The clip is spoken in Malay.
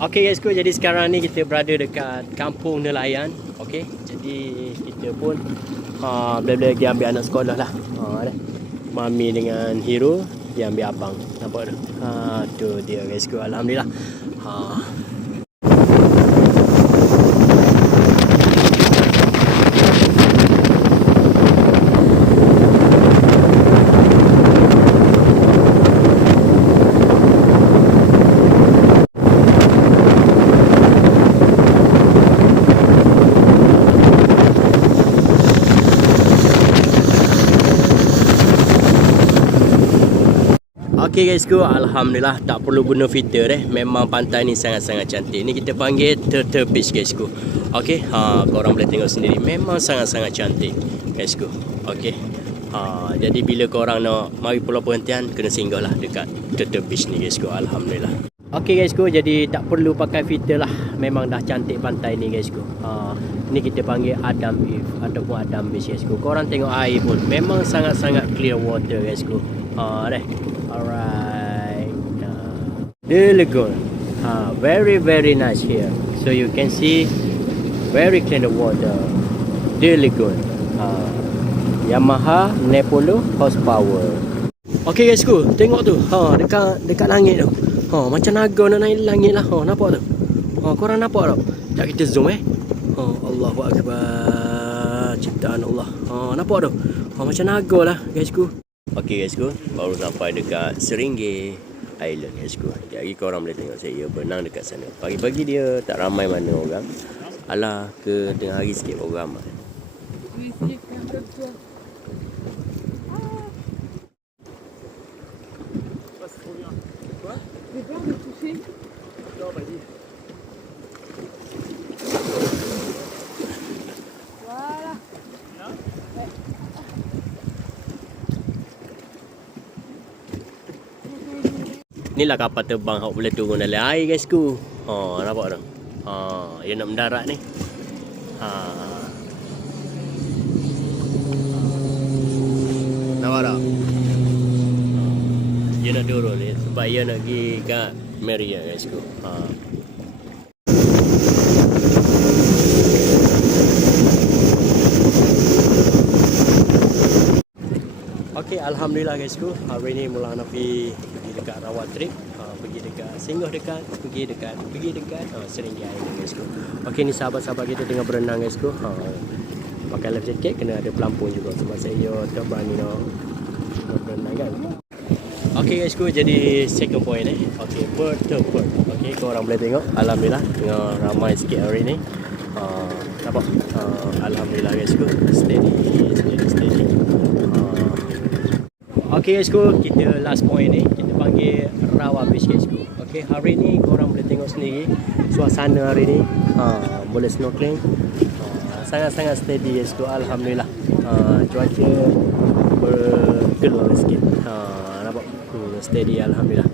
Okey guys, jadi sekarang ni kita berada dekat kampung nelayan. Okey, jadi kita pun bila-bila pergi ambil anak sekolah lah. Mami dengan Hero dia ambil abang. Nampak tu? Tu dia guys, alhamdulillah. Okey guys, alhamdulillah tak perlu guna filter Memang pantai ni sangat-sangat cantik. Ni kita panggil Turtle Beach guys. Okey, korang boleh tengok sendiri. Memang sangat-sangat cantik guys. Okey. Jadi bila korang nak mari pulau perhentian, kena singgahlah dekat Turtle Beach ni guys. Alhamdulillah. Okey guys, jadi tak perlu pakai filter lah. Memang dah cantik pantai ni guys. Ni kita panggil Adam Eve ataupun Adam Beach guys. Korang tengok air pun memang sangat-sangat clear water guys. Alright, the lagoon, very nice here. So you can see very clean water. The lagoon, Yamaha Nepolo horsepower. Okay guys, tengok tu, dekat langit tu, macam naga nak naik langit lah. Nampak tu? Korang nampak tak? Sekejap kita zoom Allahu Akbar, ciptaan Allah. Nampak tu? Macam naga lah guys. Okey guys, baru sampai dekat Seringgay Island guys. Jadi korang boleh tengok saya berenang dekat sana. Pagi-pagi dia tak ramai mana orang. Alah, ke tengah hari sikit baru ramai. Inilah kapal terbang yang boleh turun dalam air guys. Nampak tak? Dia nak mendarat ni. Nampak tak? Dia nak turun ni sebab dia nak pergi kat Maria guys. Okey, alhamdulillah guys. Hari ni mula nak pergi dekat Rawat Trip, pergi dekat singgah dekat, pergi dekat Seringgay Island guys. Okey, ni sahabat-sahabat kita tengah berenang guys. Pakai life jacket, kena ada pelampung juga sebab saya tak berani nak berenang kan. Okey guys, jadi second point Okey, bird to bird. Okey, korang boleh tengok, alhamdulillah tengah ramai sikit hari ni. Nampak? Alhamdulillah guys, steady. Okey guys, kita last point ni kita panggil Rawa Beach guys. Okey, hari ni korang boleh tengok sendiri suasana hari ni. Boleh snorkeling. Sangat-sangat steady guys. Alhamdulillah. Cuaca bergelur sikit. Nampak? Steady alhamdulillah.